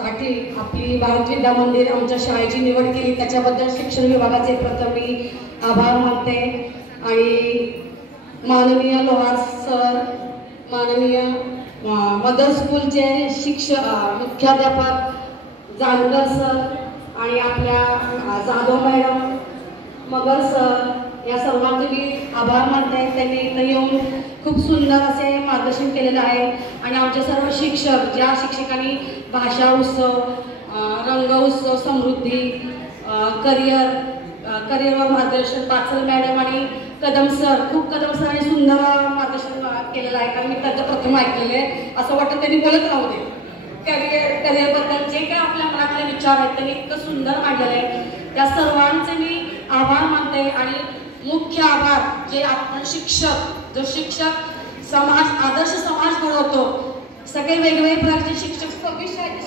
आपली भारत विद्या मंदिर आमच्या शाळेची निवड केली त्याच्याबद्दल शिक्षण विभागाचे प्रथम मी आभार मानते आणि माननीय लोहार सर, माननीय मदर स्कूलचे मुख्याध्यापक जानकर सर आणि आपल्या जाधव मॅडम, मगर सर या सर्वांचे मी आभार मानते। त्यांनी इथं येऊन खूप सुंदर असे मार्गदर्शन केलेलं आहे आणि आमचे सर्व शिक्षक, ज्या शिक्षकांनी भाषा उत्सव, रंग उत्सव, समृद्धी, करिअरवर मार्गदर्शन, पाचल मॅडम आणि कदम सर, खूप कदम सरांनी सुंदर मार्गदर्शन केलेलं आहे। कारण मी त्याचं प्रथम ऐकलेलं आहे, असं वाटतं त्यांनी बोलत राहू दे। करिअरबद्दल जे काही आपल्या मनातले विचार आहेत त्यांनी इतकं सुंदर मांडलेलं आहे, त्या सर्वांचे मी आभार मानते। आणि मुख्य आभार जे आपण शिक्षक, जो शिक्षक समाज, आदर्श समाज घडवतो, सगळे वेगवेगळे प्रकारचे शिक्षक भविष्यात